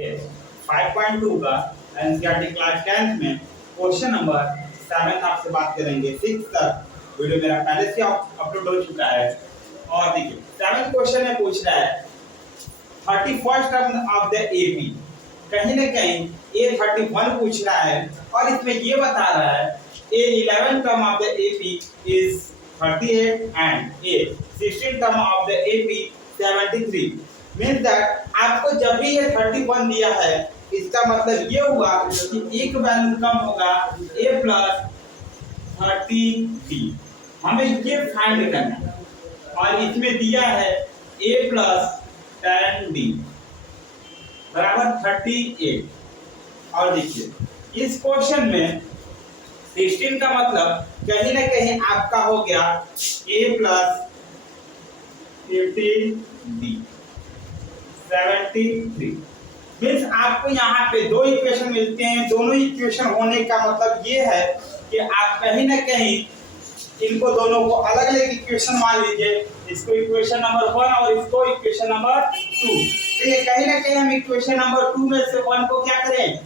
5.2 का NCERT class 10th में question number 7 आपसे बात करेंगे। 6 तक वीडियो मेरा पहले से अपलोड हो चुका है। और देखिए 7th क्वेश्चन में पूछ रहा है 31st term of the AP. कहीं ना कहीं ए 31 पूछ रहा है और इसमें ये बता रहा है ए 11 term of the AP is 38 and A 16 term of the AP 73। Means that आपको जब भी ये 31 दिया है इसका मतलब ये हुआ कि एक वैल्यू कम होगा a प्लस 33। हमें ये फाइंड करना है और इसमें दिया है a प्लस 10d बराबर 38। और देखिए इस क्वेश्चन में 16 का मतलब कहीं ना कहीं आपका हो गया a प्लस 15d 73। मीन्स आपको यहाँ पे दो इक्वेशन मिलते हैं। दोनों इक्वेशन होने का मतलब ये है कि आप कहीं ना कहीं इनको दोनों को अलग अलग इक्वेशन मान लीजिए। इसको इक्वेशन नंबर 1 और इसको इक्वेशन नंबर 2। तो ये कहीं ना कहीं हम इक्वेशन नंबर 2 में से 1 को क्या करें,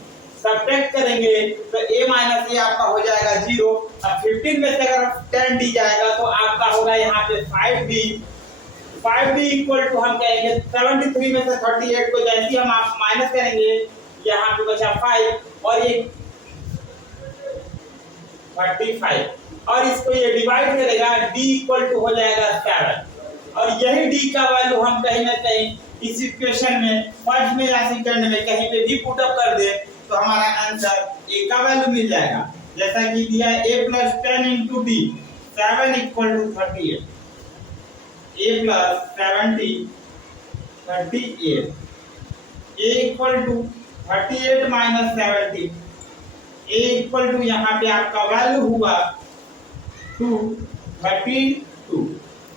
सब्ट्रैक्ट करेंगे तो a माइनस ए आपका हो जाएगा 0। अब 15 में से अगर 10 डी जाएगा तो आपका होगा यहाँ पे 5d। 5d इक्वल टू हम कहेंगे 73 में से 38 को जैसे ही हम आप माइनस करेंगे यहाँ पे बचा 5 और ये 35 और इसको ये डिवाइड करेगा d इक्वल टू हो जाएगा 7। और यही d का वैल्यू हम कहीं ना कहीं इस इक्वेशन में फर्स्ट में या सेकंड में कहीं पे भी पुट अप कर दे तो हमारा आंसर a का वैल्यू मिल जाएगा। जैसा कि दिया है a plus 10 into d 7 equal to 38। a plus 70 38 a equal to 38 minus 70 a equal to यहाँ पे आपका वैल्यू हुआ 232।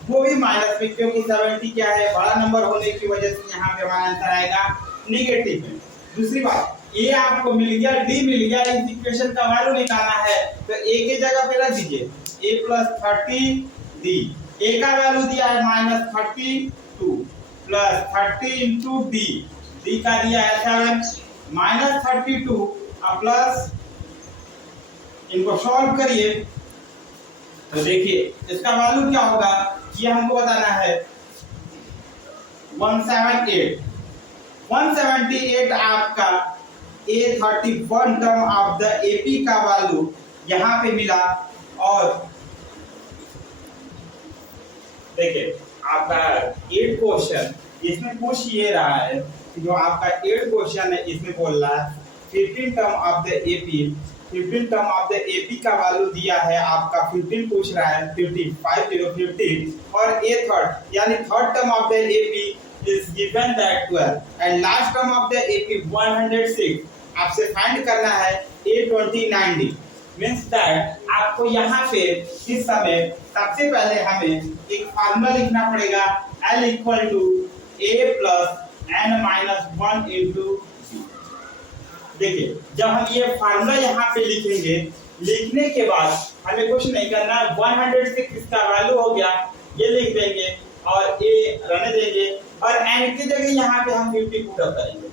वो भी माइनस में क्योंकि 70 क्या है बड़ा नंबर होने की वजह से यहाँ पे हमारा आंसर आएगा निगेटिव में। दूसरी बात a आपको मिल गया d मिल गया, इस इक्वेशन का वैल्यू निकालना है तो a के जगह पे रख दीजिए a plus 30d। a का वैल्यू दिया है -32 प्लस 30 इंटू डी। डी का दिया है 7 -32 और प्लस इनको सॉल्व करिए तो देखिए इसका वैल्यू क्या होगा ये हमको बताना है। 178 आपका A31 term of the AP का वैल्यू यहाँ पे मिला। और देखिए आपका 8 क्वेश्चन इसमें पूछ ये रहा है कि जो आपका 8 क्वेश्चन है इसमें बोल रहा है 15 term of the AP. 15 term of the AP का वैल्यू दिया है आपका 15 पूछ रहा है 15 और a थर्ड यानी third term of the AP is given that 12 and last term of the AP 106। आपसे फाइंड करना है a29d। मीन्स दैट आपको यहाँ पे इस समय सबसे पहले हमें एक फार्मूला लिखना पड़ेगा L equal to a plus n minus 1 into d। देखिए जब हम ये फार्मूला यहाँ पे लिखेंगे लिखने के बाद हमें कुछ नहीं करना है। 106 इसका वैल्यू हो गया ये लिख देंगे और a रहने देंगे और n की जगह यहाँ पे हम 50 पुट अप करेंगे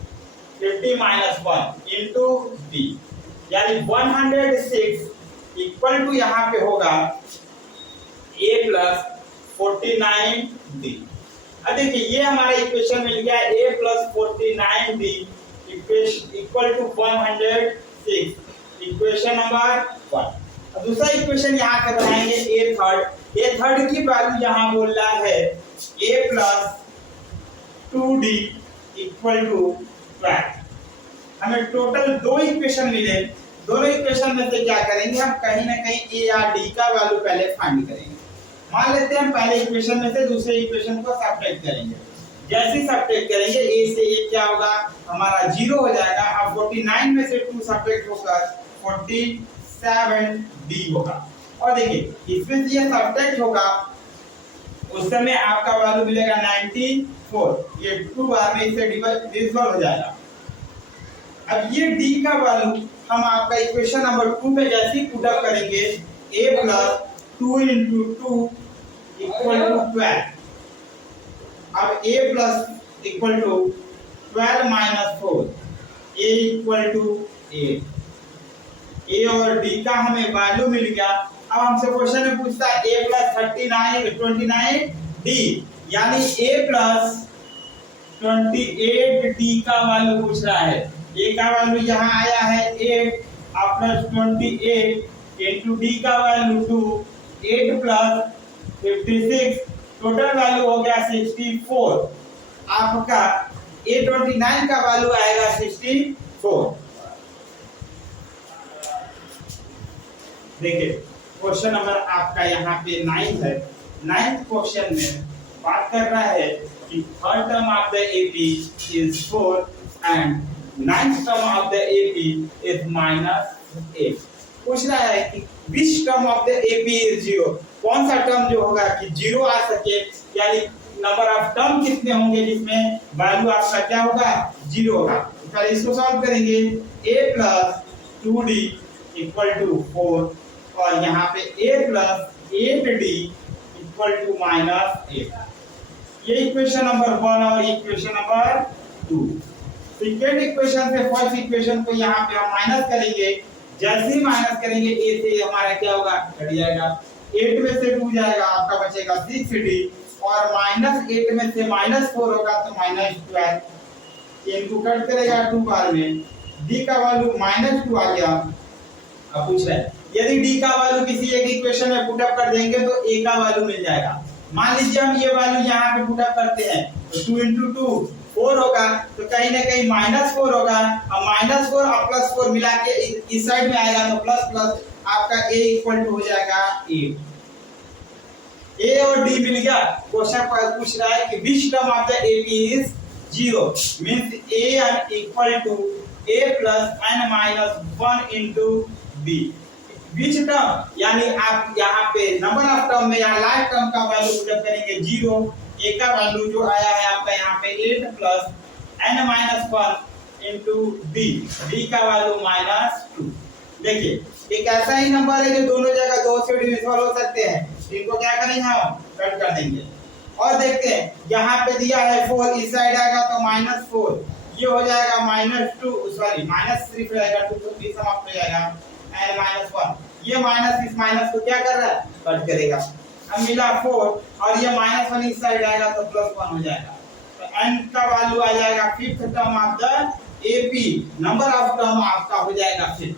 50 माइनस 1 इंटू d यानी 106 इक्वल टू यहाँ पे होगा a प्लस 49d। अब देखिए ये हमारा इक्वेशन मिल गया a plus 49d equal to 106 equation number 1। अब दूसरा इक्वेशन यहाँ पे बनाएंगे a थर्ड की वैल्यू यहाँ बोल रहा है a plus 2d equal to 12। हमें टोटल दो इक्वेशन मिले। दोनों इक्वेशन में से क्या करेंगे हम कहीं ना कहीं a या d का वैल्यू पहले फाइंड करेंगे। मान लेते हैं हम पहले इक्वेशन में से दूसरे इक्वेशन को सब्ट्रैक्ट करेंगे। जैसे ही सब्ट्रैक्ट करेंगे a से a क्या होगा हमारा 0 हो जाएगा। अब 49 में से 2 सब्ट्रैक्ट होकर 47d होगा। और देखिए इसमें से ये सब्ट्रैक्ट होगा उस समय आपका वैल्यू मिलेगा 94। ये 2 बार में इससे डिविजिबल हो जाएगा। अब ये d का वैल्यू हम आपका इक्वेशन नंबर 2 में जैसे ही पुट अप करेंगे a plus 2 into 2 equal to 12। अब a plus equal to 12 minus 4 a equal to 8। A और डी का हमें वैल्यू मिल गया। अब हमसे क्वेश्चन में पूछता है ए प्लस 29 डी, यानी ए प्लस 28 डी का वैल्यू पूछ रहा है। ए का वैल्यू यहाँ आया है 8 और प्लस 28 इंटू डी का वैल्यू 2, 8 प्लस 56, टोटल वैल्यू हो गया 64। आपका A29 का वैल्यू आएगा 64। देखिए क्वेश्चन नंबर आपका यहाँ पे 9 है। 9th क्वेश्चन में बात कर रहा है कि third term of the AP is 4 and 9th term of the AP is -8। पूछ रहा है कि which term of the AP is 0, कौन सा टर्म जो होगा कि 0 आ सके, यानी नंबर ऑफ टर्म कितने होंगे जिसमें वैल्यू आपका क्या होगा 0 होगा। तो पहले इसको सॉल्व करेंगे। a plus 2d equal to 4 और यहाँ पे a plus 8d equal to -8। ये इक्वेशन नंबर 1 और इक्वेशन नंबर 2। सेकेंड इक्वेशन से फर्स्ट इक्वेशन को यहाँ पे हम माइनस करेंगे। जैसे ही माइनस करेंगे a से हमारा क्या होगा घट जाएगा, 8 में से 2 जाएगा आपका बचेगा 6d और -8 में से -4 होगा तो -12। इनको कट करेगा 2 बार में, d का वैल्यू -2 आ गया। अब पूछ रहा है यदि d का वैल्यू किसी एक इक्वेशन में पुट अप कर देंगे तो a का वैल्यू मिल जाएगा। मान लीजिए हम ये वैल्यू यहाँ पे पुट अप करते हैं तो 2 into 2 4 होगा, तो कहीं ना कहीं -4 होगा और -4 और +4 मिला के इस साइड में आएगा तो प्लस प्लस आपका a इक्वल टू हो जाएगा 8। a और d मिल गया। क्वेश्चन पूछ रहा है कि which term of the AP is 0 means a equal to a plus n minus 1 into b। which term यानी आप यहाँ पे नंबर ऑफ टर्म में यहाँ लास्ट टर्म का वैल्यू पुट अप करेंगे 0। a का वैल्यू जो आया है आपका यहाँ पे 8 plus n minus 1 into b का वैल्यू -2। देखिए एक ऐसा ही नंबर है जो दोनों जगह 2 से डिविजिबल हो सकते हैं, इनको क्या करेंगे हम कट कर देंगे। और देखते हैं यहाँ पे दिया है 4, इस साइड आएगा तो -4, ये हो जाएगा -2 सॉरी -3 रहेगा 2 तो 3 समाप्त हो जाएगा n -1। ये माइनस इस माइनस को क्या कर रहा है कट करेगा। अब मिला 4 और ये -1 इस साइड आएगा तो +1 हो जाएगा। तो n का वैल्यू आ जाएगा 5th term of the AP, number of term आपका हो जाएगा 5।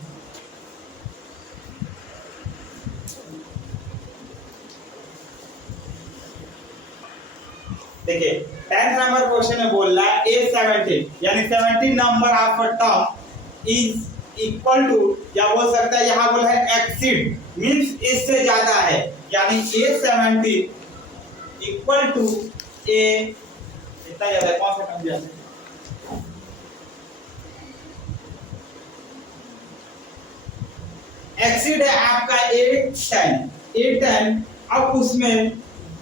देखिए 10th नंबर क्वेश्चन में बोल रहा है A17 यानी 17 number of a term is equal to, या बोल सकता है यहाँ बोला है एक्सीड मींस इससे ज्यादा है, यानी A17 इक्वल टू A इतना ज्यादा है, कौन सा टर्म ज्यादा है एक्सीड है आपका A10। अब उसमें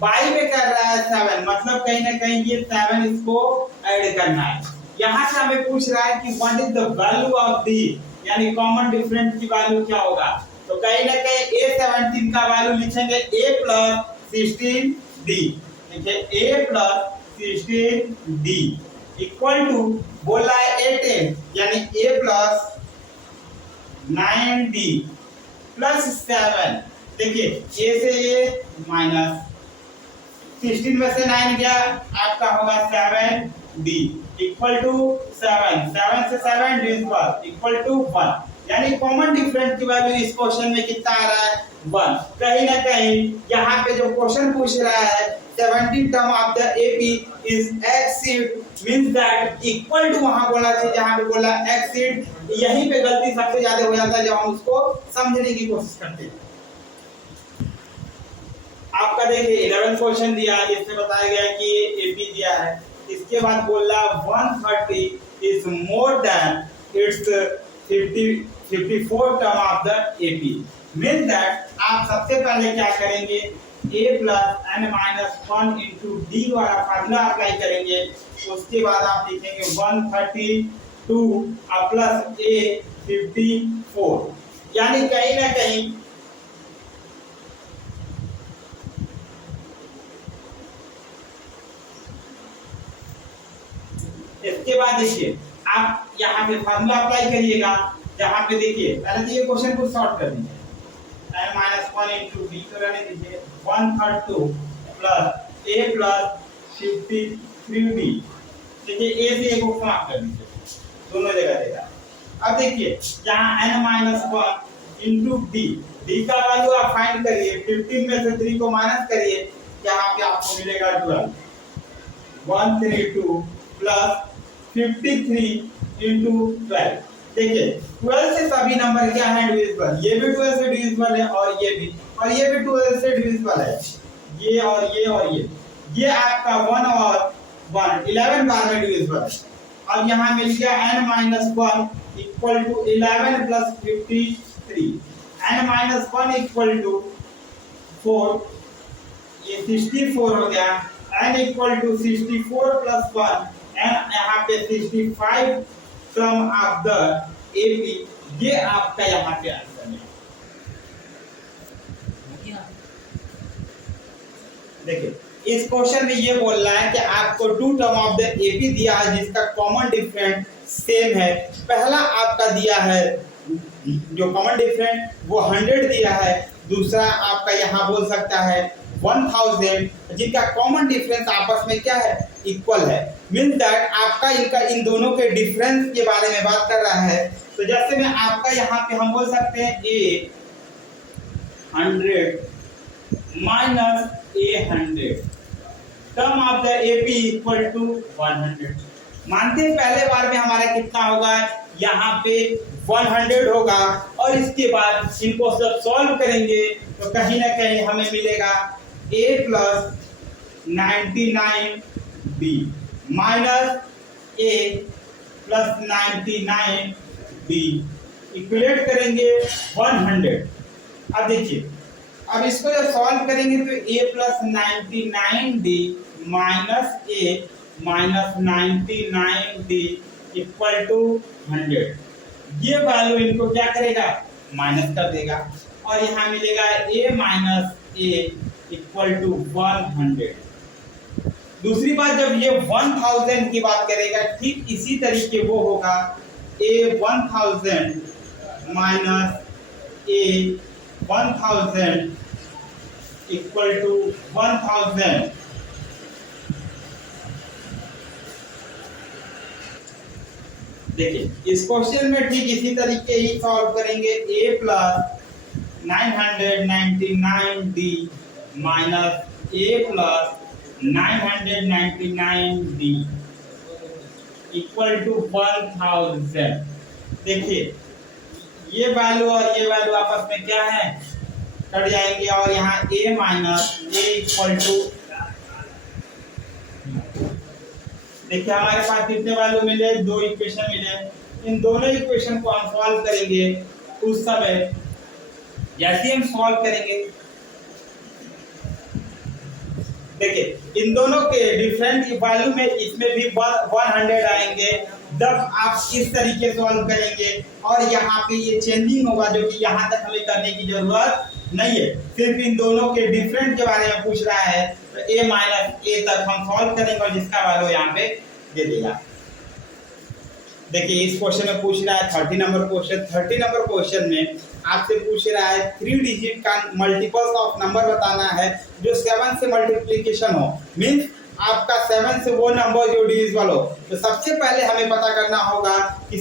बाई में कर रहा है 7, मतलब कहीं ना कहीं ये 7 इसको ऐड करना है। यहाँ से हमें पूछ रहा है कि what is the value of the, यानी कॉमन डिफरेंस की वैल्यू क्या होगा। तो कहीं ना कहीं A17 का वैल्यू लिखेंगे A प्लस 16D। देखिए A plus 16D equal to बोल रहा है A10 यानी A प्लस 9D प्लस 7। देखिए A से A माइनस 16 में से 9 गया आपका होगा 7D इक्वल टू 7 से 7 डिविजिबल इक्वल टू 1, यानी कॉमन डिफरेंस की वैल्यू इस क्वेश्चन में कितना आ रहा है 1। कहीं ना कहीं यहाँ पे जो क्वेश्चन पूछ रहा है 17 term of the AP is exceed means that equal to वहां बोला चाहिए जहां पे बोला एक्सीड, यहीं पे गलती सबसे ज्यादा हो जाता है जब हम उसको समझने की कोशिश करते हैं। आपका देखिए 11 क्वेश्चन दिया है जिसमें बताया गया है कि एपी दिया है, इसके बाद बोल रहा 130 is more than it's 54 term of the AP means that आप सबसे पहले क्या करेंगे a plus n minus 1 into D वाला फार्मूला अप्लाई करेंगे। उसके बाद आप लिखेंगे 132 प्लस a 54, यानी कहीं ना कहीं इसके बाद देखिए आप यहाँ पे फार्मूला अप्लाई करिएगा, जहाँ पे देखिए पहले तो ये क्वेश्चन को सॉल्व कर दीजिए। n-1 into b तो रहने दीजिए 1/2 प्लस a प्लस 53b। देखिए a से a को समाप्त कर दीजिए, दोनों जगह देगा। अब देखिए यहाँ n-1 into d, d का वैल्यू आप फाइंड करिए, 15 में से 3 को माइनस करिए, यहाँ पे आपको मिलेगा 12। 132 प्लस 53 into 12। देखिए 12 से सभी नंबर क्या है डिविजिबल, ये भी 12 से डिविजिबल है और ये भी 12 से डिविजिबल है, ये और ये आपका 1 और 1 11 बार में डिविजिबल है। अब यहाँ मिल गया n-1 equal to 11 plus 53, n-1 equal to 4, ये 64 हो गया, n equal to 64 plus 1, n यहाँ पे 65 सम ऑफ द एपी, ये आपका यहाँ पे आंसर है। देखिए इस क्वेश्चन में ये बोल रहा है कि आपको 2 टर्म ऑफ द एपी दिया है जिसका कॉमन डिफरेंट सेम है। पहला आपका दिया है जो कॉमन डिफरेंट वो 100 दिया है, दूसरा आपका यहाँ बोल सकता है 1000, जिनका कॉमन डिफरेंस आपस में क्या है, इक्वल है। मींस दैट आपका इनका इन दोनों के डिफरेंस के बारे में बात कर रहा है। तो जैसे में आपका यहाँ पे हम बोल सकते हैं a 100 minus a 100, term of the AP equal to 100। मानते हैं पहले बार में हमारा कितना होगा, यहाँ पे 100 होगा, और इसके बाद इनको सब सॉल्व करेंगे तो कहीं ना कहीं हमें मिलेगा a plus 99b minus a plus 99b, इक्वलेट करेंगे 100। अब देखिए अब इसको जब सॉल्व करेंगे तो a plus 99d minus a minus 99d equal to 100। ये वैल्यू इनको क्या करेगा, माइनस कर देगा, और यहाँ मिलेगा a minus a equal to 100। दूसरी बात जब ये 1000 की बात करेगा, ठीक इसी तरीके वो होगा a 1000 minus a 1000 equal to 1000। देखिए इस क्वेश्चन में ठीक इसी तरीके ही सॉल्व करेंगे, a plus 999d minus a plus 999d equal to 1000। देखिए ये वैल्यू और ये वैल्यू आपस में क्या है, कट जाएंगे, और यहाँ a minus a equal to, देखिए हमारे पास कितने वैल्यू मिले, 2 इक्वेशन मिले। इन दोनों इक्वेशन को हम सॉल्व करेंगे, उस समय जैसे हम सॉल्व करेंगे, देखिए इन दोनों के डिफरेंट वैल्यू में इसमें भी 100 आएंगे जब आप इस तरीके सॉल्व करेंगे, और यहाँ पे ये चेंजिंग होगा जो कि यहाँ तक हमें करने की जरूरत नहीं है, सिर्फ इन दोनों के डिफरेंट के बारे में पूछ रहा है। तो a माइनस a तक हम सॉल्व करेंगे और जिसका वैल्यू यहाँ पे दे देगा। देखिए इस क्वेश्चन में पूछ रहा है 30 नंबर क्वेश्चन। 30 नंबर क्वेश्चन में आपसे पूछ रहा है 3 डिजिट का मल्टीपल्स ऑफ नंबर बताना है जो 7 से मल्टीप्लिकेशन हो, मींस आपका 7 से वो नंबर जो डिविजिबल हो। तो सबसे पहले हमें पता करना होगा कि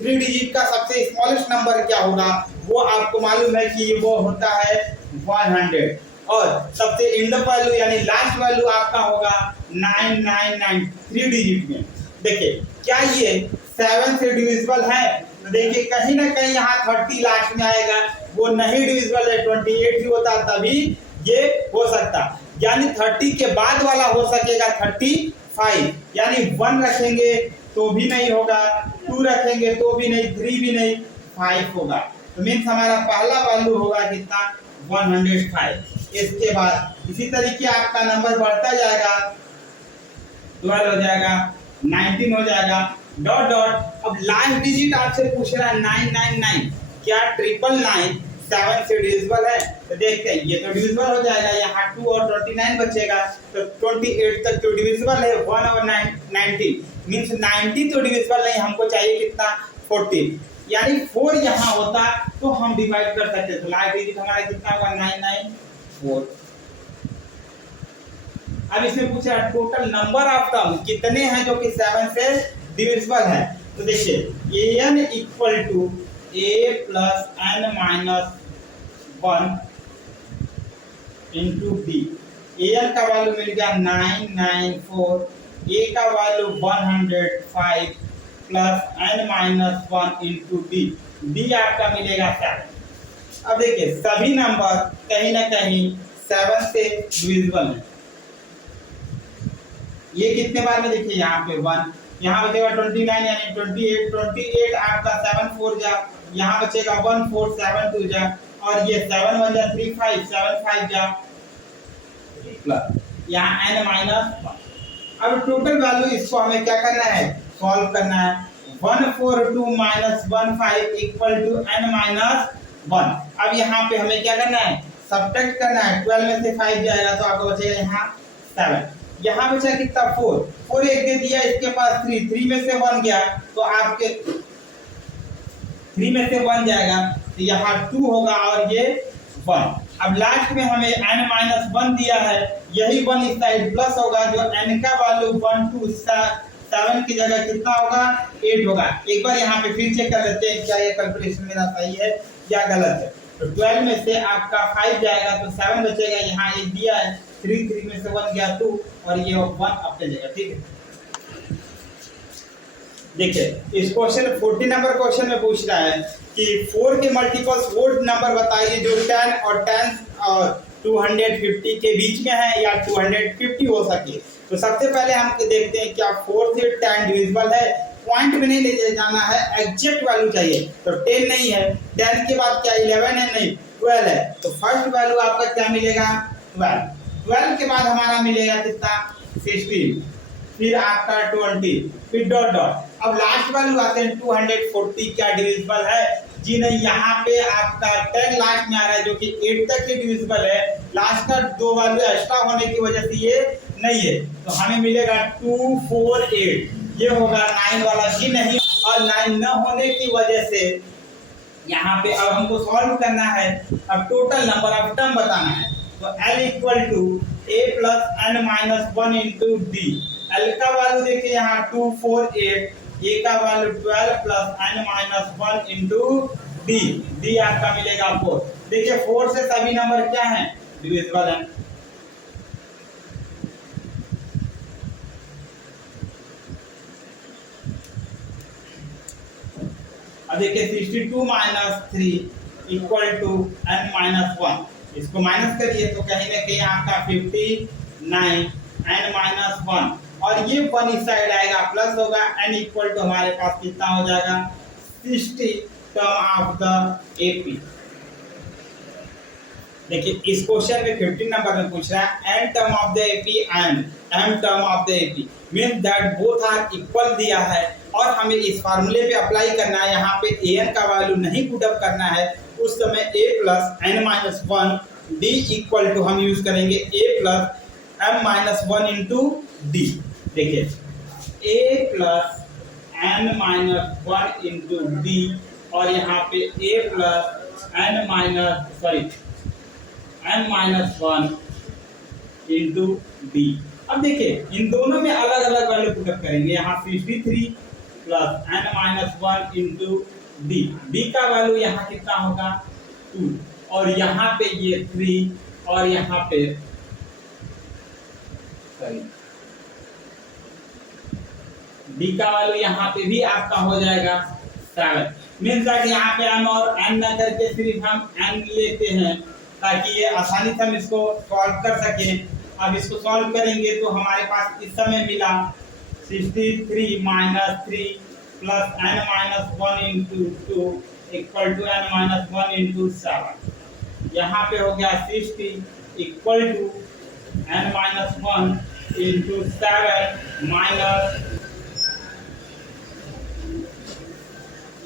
3 डिजिट का सबसे स्मॉलेस्ट नंबर क्या होगा, वो आपको मालूम है कि वो होता है 100, और सबसे एंड वैल्यू यानी लास्ट वैल्यू आपका होगा 999 3 डिजिट में। देखिए क्या ये 7 से डिविजिबल है, तो देखिए कहीं ना कहीं यहाँ 30 लास्ट में आएगा, वो नहीं डिविजिबल है, 28 ही होता तभी ये हो सकता, यानी 30 के बाद वाला हो सकेगा 35, यानी 1 रखेंगे तो भी नहीं होगा, 2 रखेंगे तो भी नहीं, 3 भी नहीं, 5 होगा। तो मीन्स हमारा पहला वैल्यू होगा कितना, 105। इसके बाद इसी तरीके आपका नंबर बढ़ता जाएगा, 12 हो जाएगा, 19 हो जाएगा, डॉट डॉट। अब लास्ट डिजिट आपसे पूछ रहा है 999, क्या 999 7 से डिविजिबल है, तो देखते हैं ये तो डिविजिबल हो जाएगा, यहाँ 2 और 29 बचेगा, तो 28 तक तो डिविजिबल है, 1 और 90 मीन्स 90 तो डिविजिबल नहीं, हमको चाहिए कितना 14, यानी 4 यहाँ होता तो हम डिवाइड कर सकते, तो लास्ट डिजिट हमारा कितना होगा 994। अब इसमें पूछा टोटल नंबर ऑफ टर्म कितने हैं जो कि 7 से डिविजिबल है, तो देखिए an equal to a plus n minus 1 into b, an का वैल्यू मिल गया 994, a का value 105 plus n minus 1 into b आपका मिलेगा 7। अब देखिए सभी नंबर कहीं ना कहीं 7 से डिविजिबल है, ये कितने बार में देखिए यहाँ पे 1, यहाँ बचेगा 29 यानी 28 आपका 7 4 जा, यहाँ बचेगा 1 4 7 2 जा, और ये 7 1 जा 3 5 7 5 जा प्लस यहाँ n माइनस 1। अब टोटल वैल्यू इसको हमें क्या करना है, सॉल्व करना है। 142 minus 15 equal to n minus 1। अब यहाँ पे हमें क्या करना है, सब्ट्रैक्ट करना है, 12 में से 5 जाएगा तो आपको बचेगा यहाँ 7, यहाँ बचा कितना 4 एक दे दिया, इसके पास 3 में से 1 गया तो आपके 3 में से 1 जाएगा तो यहाँ 2 होगा और ये 1। अब लास्ट में हमें n माइनस 1 दिया है, यही 1 इस साइड प्लस होगा, जो n का वैल्यू 1 2 7 की जगह कितना होगा 8 होगा। एक बार यहाँ पे फिर चेक कर लेते हैं क्या ये कैलकुलेशन मेरा सही है या गलत है। तो 12 में से आपका 5 जाएगा तो 7 बचेगा, यहाँ एक दिया है 3 में से 1 गया 2 और ये 1 अपने जगह, ठीक है। देखिए इस क्वेश्चन 40 नंबर क्वेश्चन में पूछ रहा है कि 4 के मल्टीपल्स वो नंबर बताइए जो 10 और 250 के बीच में है या 250 हो सके। तो सबसे पहले हम देखते हैं क्या 4 से 10 डिविजिबल है, पॉइंट में नहीं ले जाना है, एग्जैक्ट वैल्यू चाहिए। तो 10 नहीं है, 10 के बाद क्या 11 है, नहीं 12 है, तो फर्स्ट वैल्यू आपका क्या मिलेगा 12 के बाद हमारा मिलेगा कितना 16, फिर आपका 20, फिर डॉट डॉट। अब लास्ट वैल्यू आते हैं 240 क्या डिविजिबल है जी नहीं, यहाँ पे आपका 10 लास्ट में आ रहा है जो कि 8 तक ही डिविजिबल है, लास्ट का 2 वैल्यू एक्स्ट्रा होने की वजह से ये नहीं है, तो हमें मिलेगा 248, ये होगा 9 वाला जी नहीं, और 9 न होने की वजह से यहाँ पे अब हमको सॉल्व करना है, अब टोटल नंबर ऑफ टर्म बताना है। तो L equal to a plus n minus 1 into d, L का वैल्यू देखिए यहाँ 248, a का value 12 plus n minus 1 into d आपका मिलेगा 4। देखिए 4 से सभी नंबर क्या हैं डिविजिबल हैं। अब देखिए 62 minus 3 equal to n minus 1, इसको माइनस करिए तो कहीं ना कहीं आपका 59 n माइनस 1, और ये 1 इस साइड आएगा प्लस होगा, n इक्वल टू हमारे पास कितना हो जाएगा 60 टर्म ऑफ द एपी। देखिए इस क्वेश्चन में 15 नंबर में पूछ रहा है n term of the AP and m term of the AP means that both are equal दिया है, और हमें इस फार्मूले पे अप्लाई करना है। यहाँ पे an का वैल्यू नहीं पुट अप करना है, उस समय a plus n minus 1 d equal to हम यूज करेंगे a plus m minus 1 into d. देखिए a plus n minus 1 into d, और यहाँ पे a plus n minus 1 into d. अब देखिए इन दोनों में अलग अलग वैल्यू पुटअप करेंगे, यहाँ 63 plus n minus 1 into D का वैल्यू यहाँ कितना होगा 2, और यहाँ पे ये 3, और यहाँ पे डी का वैल्यू यहाँ पे भी आपका हो जाएगा 7। मीन्स दैट यहाँ पे m और n ना करके सिर्फ हम n लेते हैं ताकि ये आसानी से हम इसको सॉल्व कर सकें। अब इसको सॉल्व करेंगे तो हमारे पास इस समय मिला 63 minus 3 plus n minus 1 into 2 equal to n minus 1 into 7। यहाँ पे हो गया 60 equal to n minus 1 into 7 minus,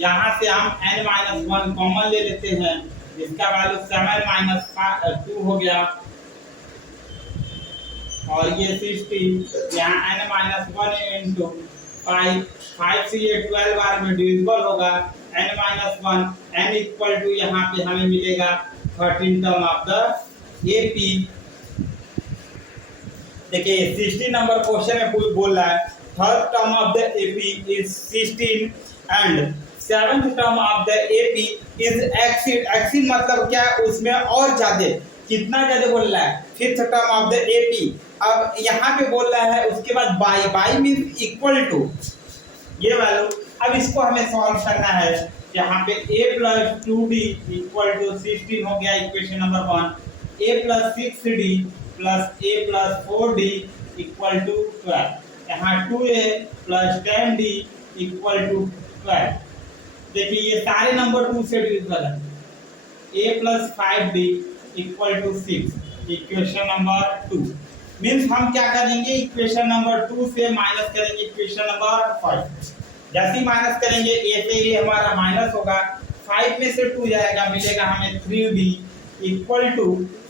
यहाँ से हम n माइनस 1 कॉमन ले लेते हैं, इसका वैल्यू 7 माइनस 2 हो गया, और ये 60 यहाँ n माइनस 1 इंटू 5, 5 से ये 12 बार में डिविजिबल होगा, n minus 1, n equal to यहाँ पे हमें मिलेगा 13 टर्म ऑफ द एपी। देखिए 16 नंबर क्वेश्चन में बोल रहा है third term of the AP is 16 and seventh term of the AP is exceed. Exceed मतलब क्या, उसमें और ज्यादा, कितना ज्यादा बोल रहा है, fifth term of the AP. अब यहाँ पे बोल रहा है उसके बाद by, by means equal to ये वैल्यू। अब इसको हमें सॉल्व करना है, यहाँ पे a plus 2d equal to 16 हो गया equation number 1, a plus 6d plus a plus 4d equal to 12, यहाँ 2a plus 10d equal to 12। देखिए ये सारे नंबर 2 से डिविजिबल है, a plus 5d equal to 6 equation number 2। Means हम क्या करेंगे, इक्वेशन नंबर 2 से माइनस करेंगे इक्वेशन नंबर 5। जैसे ही माइनस करेंगे a से ये हमारा माइनस होगा, 5 में से 2 जाएगा, मिलेगा हमें 3d इक्वल टू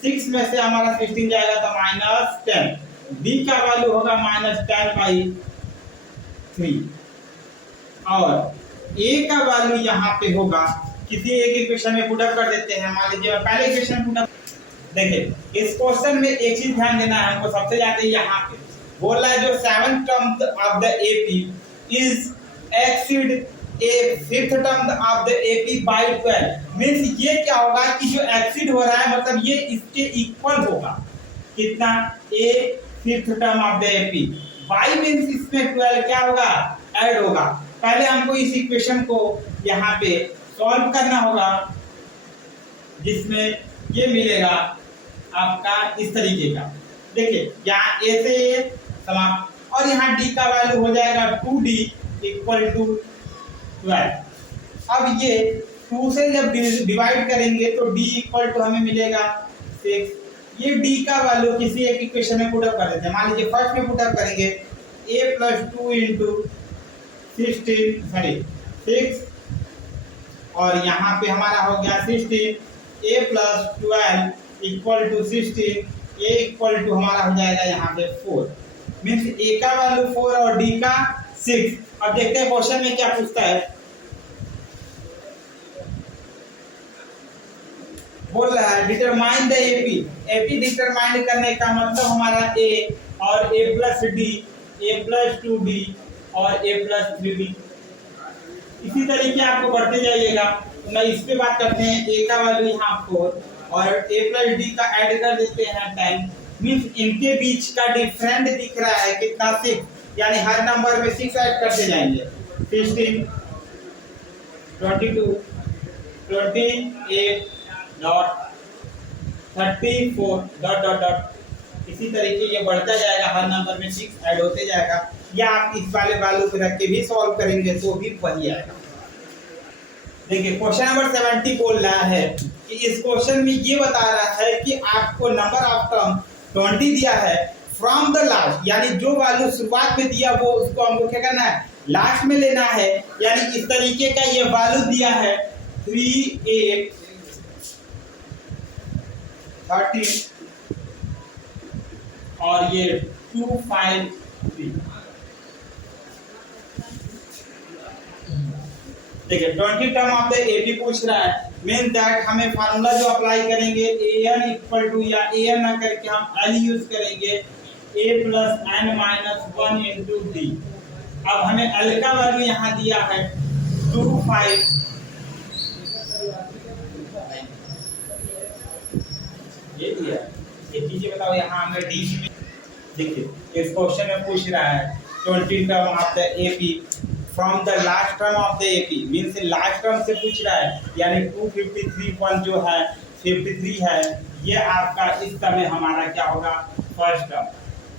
6 में से हमारा 16 जाएगा तो माइनस 10, d का वैल्यू होगा माइनस 10/3, और a का वैल्यू यहाँ पे होगा, किसी एक इक्वेशन में पुट अप कर देते हैं। मान लीजिए पहले इक्वेशन पुट अप, देखिए इस क्वेश्चन में एक चीज ध्यान देना है हमको, सबसे ज्यादा यहाँ पे बोल रहा है जो seventh term of the AP is exceed a fifth term of the AP by 12। Means ये क्या होगा कि जो एक्सीड हो रहा है मतलब ये इसके इक्वल होगा, कितना, a fifth term of the AP, by means इसमें 12 क्या होगा, ऐड होगा। पहले हमको इस इक्वेशन को यहाँ पे सॉल्व करना होगा, जिसमें ये मिलेगा आपका इस तरीके का। देखिए यहाँ a से a समाप्त, और यहाँ d का वैल्यू हो जाएगा 2d इक्वल टू 12। अब ये 2 से जब डिवाइड करेंगे तो d इक्वल टू हमें मिलेगा 6। ये d का वैल्यू किसी एक इक्वेशन में पुट अप कर देते हैं। मान लीजिए फर्स्ट में पुट अप करेंगे a प्लस 2 इंटू 6, और यहाँ पे हमारा हो गया 16, a plus 12 equal to 16, a equal to हमारा हो जाएगा यहाँ पे 4, मीन्स a का वैल्यू 4 और d का 6। अब देखते हैं क्वेश्चन में क्या पूछता है, बोल रहा है determine the AP. AP determine करने का मतलब हमारा a और a plus d, a plus 2d और a प्लस 3d, इसी तरीके आपको बढ़ते जाइएगा। तो मैं इस पे बात करते हैं, a का वैल्यू यहाँ 4 और a प्लस d का ऐड कर देते हैं 10, मींस इनके बीच का डिफरेंट दिख रहा है कितना, 6, यानी हर नंबर में 6 ऐड करते जाएंगे, 16, 22, 28 डॉट 34 डॉट डॉट डॉट, इसी तरीके ये बढ़ता जाएगा, हर नंबर में 6 ऐड होते जाएगा। या आप इस वाले वैल्यू पे रख के भी सॉल्व करेंगे तो भी वही आएगा। देखिए क्वेश्चन नंबर 70 बोल रहा है कि इस क्वेश्चन में ये बता रहा है कि आपको नंबर ऑफ टर्म 20 दिया है फ्रॉम द लास्ट, यानी जो वैल्यू शुरुआत में दिया वो उसको हमको क्या करना है, लास्ट में लेना है। यानी इस तरीके का ये वैल्यू दिया है 3, 8, 13 और ये 2, 5, 3। देखिए 20 टर्म ऑफ द एपी पूछ रहा है, मीन दैट हमें फार्मूला जो अप्लाई करेंगे an इक्वल टू, या an ना करके हम l यूज करेंगे, a plus n minus 1 into d। अब हमें l का वैल्यू यहाँ दिया है 2, 5, ये दिया, ये चीजें बताओ यहाँ हमें d में। देखिए इस क्वेश्चन में पूछ रहा है 20 term of the AP from the last term of the AP, means last term से पूछ रहा है, यानी 253 जो है 53 है, ये आपका इस समय हमारा क्या होगा, फर्स्ट टर्म।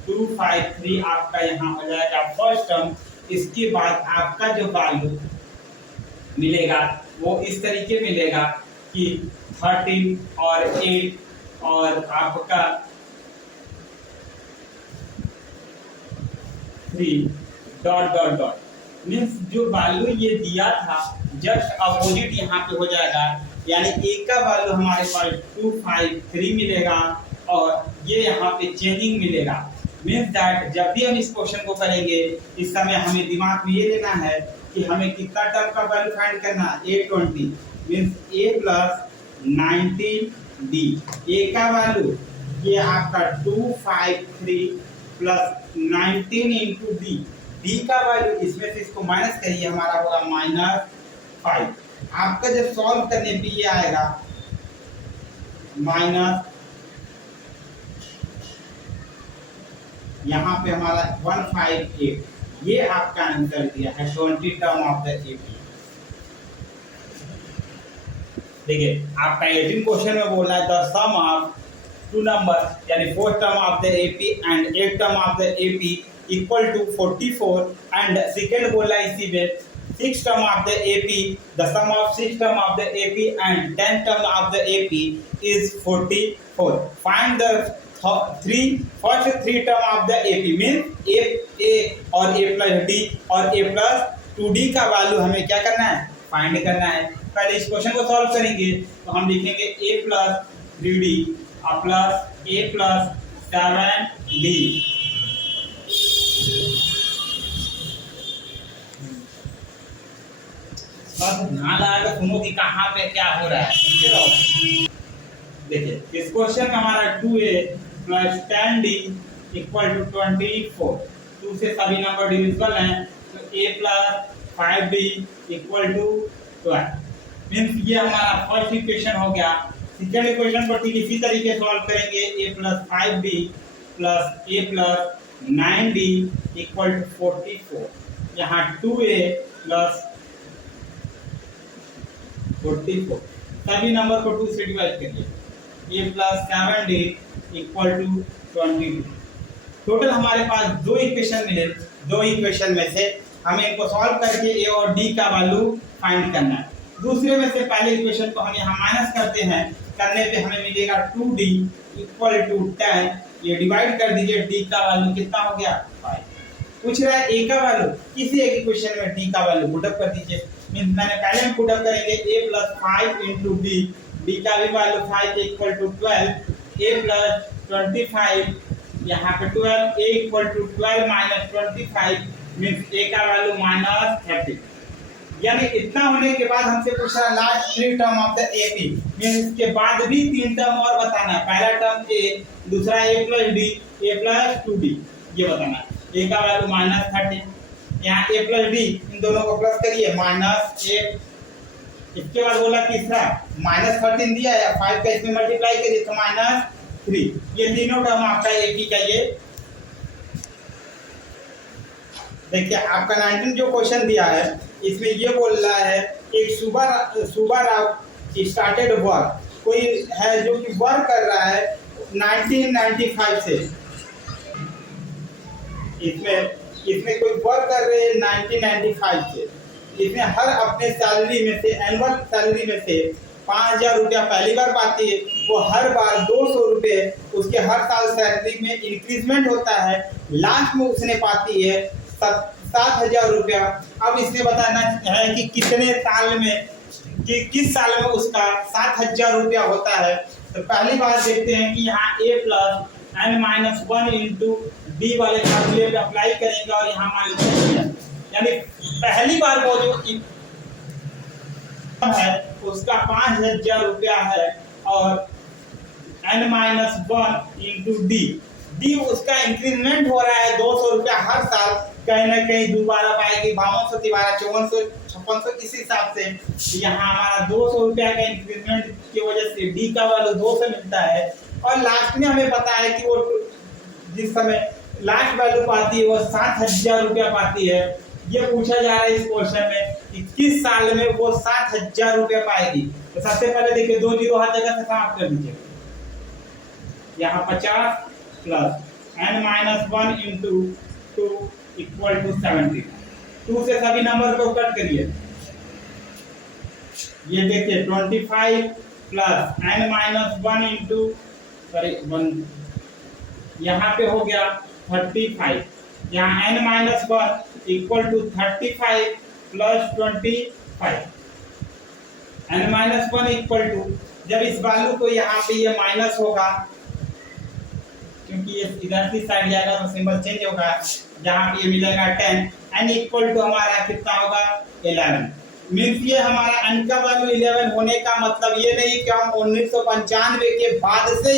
253 आपका यहाँ हो जाएगा फर्स्ट टर्म। इसके बाद आपका जो वैल्यू मिलेगा वो इस तरीके मिलेगा कि 13 और 8 और आपका 3 डॉट डॉट डॉट, मीन्स जो वैल्यू ये दिया था जस्ट अपोजिट यहाँ पे हो जाएगा, यानी ए का वैल्यू हमारे पास 253 मिलेगा और ये यहाँ पे चेंजिंग मिलेगा। मीन्स दैट जब भी हम इस क्वेश्चन को करेंगे इस समय हमें दिमाग में ये लेना है कि हमें कितना टर्म का वैल्यू फाइंड करना है, 820 मीन्स a प्लस 19d। ए का वैल्यू ये आपका 253 प्लस 19 इंटू डी। डी का वैल्यू इसमें से इसको माइनस करिए, हमारा होगा -5। आपका जब सॉल्व करने पे ये आएगा माइनस, यहाँ पे हमारा 158, ये आपका आंसर दिया है 20 टर्म ऑफ द एपी। देखिए आपका 18 क्वेश्चन में बोला है the sum of two number यानी 4 term of the AP and 8 term of the AP equal to 44 and second बोला इसी में 6 term of the AP, the sum of 6 term of the AP and 10 term of the AP is 44. Find the first 3 term of the AP means A और A plus D और A plus 2D का value हमें क्या करना है, find करना है। पहले इस क्वेश्चन को सॉल्व करेंगे तो हम लिखेंगे A plus 3D plus A plus 7D। ध्यान लगाकर सुनो कि कहाँ पे क्या हो रहा है। देखिए इस क्वेश्चन में हमारा 2a plus 10d equal to 24। 2 से सभी नंबर डिविजिबल हैं तो a plus 5d equal to 12। Means ये हमारा फर्स्ट इक्वेशन हो गया। सेकेंड इक्वेशन को ठीक इसी तरीके सॉल्व करेंगे, a plus 5d plus a plus 9d equal to 44। यहाँ 2a प्लस 44 सभी नंबर को 2 से डिवाइड करिए, a plus 7d equal to 22। Total हमारे पास 2 इक्वेशन मिले। 2 इक्वेशन में से हमें इनको सॉल्व करके a और d का वैल्यू फाइंड करना है। दूसरे में से पहले इक्वेशन को हम यहाँ माइनस करते हैं, करने पे हमें मिलेगा 2d इक्वल टू 10। ये डिवाइड कर दीजिए, d का वैल्यू कितना हो गया 5। पूछ रहा है a का वैल्यू, किसी एक इक्वेशन में d का वैल्यू पुट अप कर दीजिए। मींस मैंने पहले में पुट अप करेंगे a plus 5 into d, d का भी value 5 equal to 12, a plus 25 यहाँ पे 12, a equal to 12 minus 25 means a का वैल्यू -30। यानी इतना होने के बाद हमसे पूछ रहा है last 3 term of the AP means इसके बाद भी 3 टर्म और बताना है। पहला टर्म a, दूसरा a plus d, a plus 2d ये बताना है। a का वैल्यू -30, यहाँ a प्लस d इन दोनों को प्लस करिए -8। इसके बाद बोला तीसरा -13 दिया है, 5 का इसमें मल्टीप्लाई करिए तो -3। ये तीनों टर्म आपका एक ही का। ये देखिए आपका 19 जो क्वेश्चन दिया है इसमें ये बोल रहा है एक सुबह स्टार्टेड वर्क, कोई है जो कि वर्क कर रहा है 1995 से। इसमें कोई वर्क कर रहे हैं 1995 से। इसमें हर अपने सैलरी में से, एनुअल सैलरी में से 5000 रुपया पहली बार पाती है। वो हर बार 200 रुपये उसके हर साल सैलरी में इंक्रीजमेंट होता है। लास्ट में उसने पाती है 7000 रुपया। अब इसने बताना है कि कितने साल में, कि किस साल में उसका 7000 रुपया होता है। तो पहली बात देखते हैं कि यहाँ a plus n-1 into D वाले फार्मूले पे अप्लाई करेंगे और यहाँ मान लीजिए यानी पहली बार वो जो है उसका 5000 रुपया है और n-1 इंटू डी उसका इंक्रीजमेंट हो रहा है 200 रुपया हर साल। कहीं ना कहीं दोबारा पाएगी 5200, 5300, 5600 इस हिसाब से यहाँ हमारा 200 रुपया का इंक्रीजमेंट की वजह से डी का वैल्यू 200 मिलता है। और लास्ट में हमें पता है कि वो जिस समय लास्ट वैल्यू पाती है वो 7000 रुपया पाती है। ये पूछा जा रहा है इस क्वेश्चन में कि किस साल में वो 7000 रुपया पाएगी। तो सबसे पहले देखिए 2 जीरो हर जगह से समाप्त कर दीजिए। यहाँ 50 plus n-1 into 2 equal to 70। 2 से सभी नंबर को कट करिए। ये देखिए 25 प्लस n-1 इंटू 1 यहाँ पे हो गया 35। यहाँ n-1 equal to 35 plus 25। n minus one equal to, जब इस वैल्यू को यहाँ पे ये माइनस होगा क्योंकि ये इधर की साइड जाएगा तो सिंबल चेंज होगा, जहाँ पे ये मिलेगा 10, n इक्वल टू हमारा कितना होगा 11। मीन्स ये हमारा n का वैल्यू 11 होने का मतलब ये नहीं कि हम 1995 के बाद से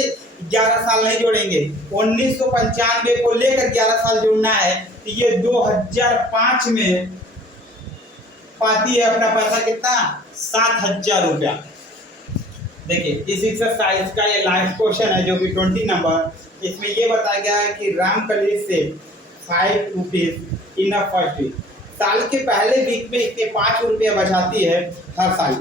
11 साल नहीं जोड़ेंगे, 1995 को लेकर 11 साल जोड़ना है। तो ये 2005 में पाती है अपना पैसा कितना 7,000 रुपया। देखिए इस एक्सरसाइज का ये लास्ट क्वेश्चन है जो कि 20 नंबर, इसमें ये बताया गया है कि रामकली से 5 rupees in a first week, साल के पहले वीक में इसके 5 रुपये बचाती है हर साल,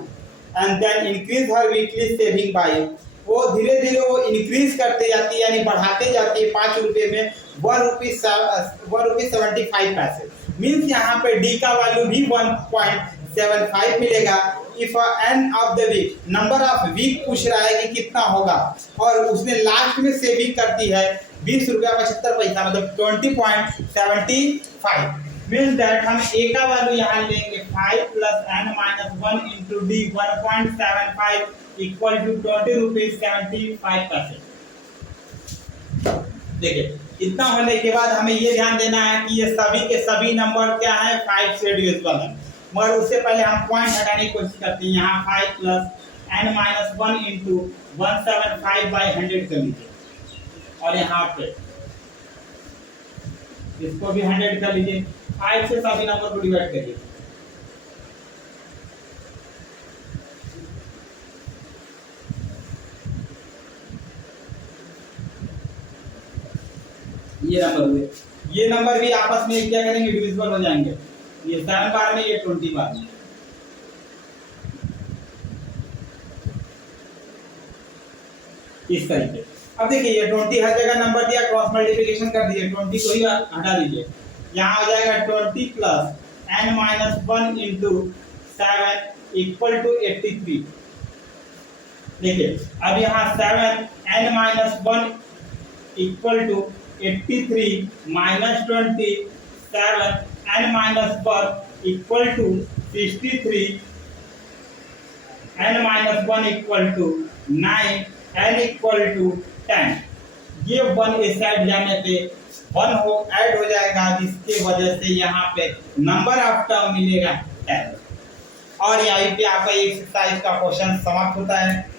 एंड देन इंक्रीज हर वीकली सेविंग बाय, वो धीरे धीरे वो इंक्रीज करते जाती है यानी बढ़ाते जाती है 5 रुपये में 1.75 पैसे। मीन्स यहाँ पे डी का वैल्यू भी 1.75 मिलेगा। If end of the week, number of week पूछ रहा है कि कितना होगा, और उसने लास्ट में सेविंग करती है 20 रुपया 75 पैसा, मतलब 20.75। मीन्स दैट हम ए का वैल्यू यहाँ लेंगे 5 plus n minus 1 into d 1.75 equal to 20 rupees 75 पैसे। देखिए इतना होने के बाद हमें ये ध्यान देना है कि ये सभी के सभी नंबर क्या है 5 से डिविजिबल है, मगर उससे पहले हम पॉइंट हटाने की कोशिश करते हैं। यहाँ 5 प्लस n माइनस 1 इंटू 175/100 कर लीजिए, और यहाँ पे इसको भी 100 कर लीजिए। 5 से सभी नंबर को डिवाइड करिए, ये नंबर हुए, ये नंबर भी आपस में क्या करेंगे डिविजिबल हो जाएंगे, ये 7 बार में, ये 20 बार में। इस तरीके। अब देखिए ये 20 हर जगह नंबर दिया, क्रॉस मल्टीप्लिकेशन कर दिए, 20 को ही हटा दीजिए, यहाँ हो जाएगा 20 plus n minus 1 into 7 equal to 83। देखिए अब यहाँ 7 n minus 1 equal to 83 minus 20 7 n minus 1 equal to 63 n minus 1 equal to 9 n equal to 10। ये 1 इस साइड जाने पे 1 हो ऐड हो जाएगा, जिसके वजह से यहाँ पे नंबर ऑफ टर्म मिलेगा 10। और यहीं पे आपका एक्सरसाइज का क्वेश्चन समाप्त होता है।